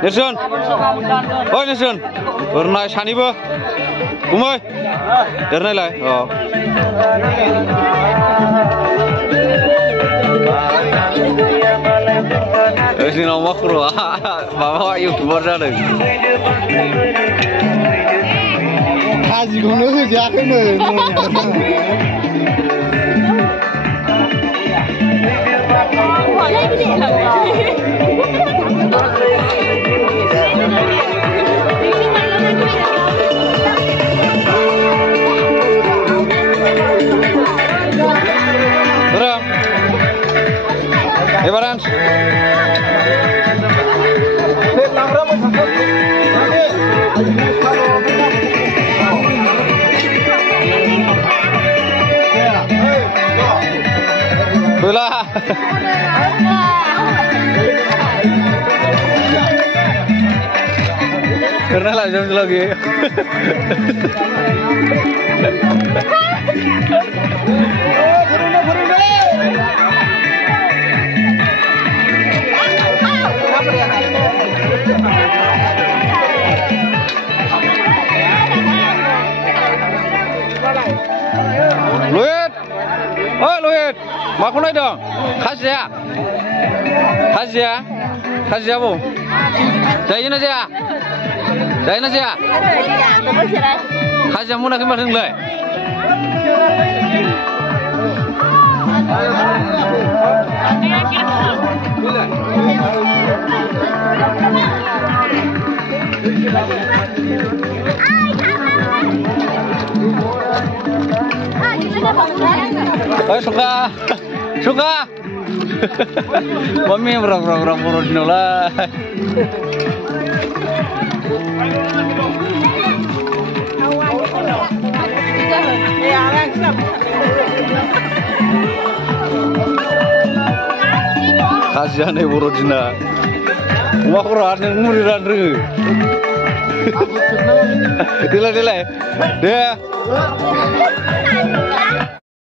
Nelson, oi Nelson, pernah sani ba? Kumai, pernah lah. Oh. Ini nama kru, bawa YouTuber dah. Haji guna tu jaga ni. Berang, Evaran. Bola. Pernah lah jam lagi. Luit, oh Luit, mau naik dong, kasih ya bu, jayin aja, kasih mau nak kemana lagi? Oh suka, mami berang lah. Kasihan nih Borodina, mau keluar nih muriran dulu. Dile, dia.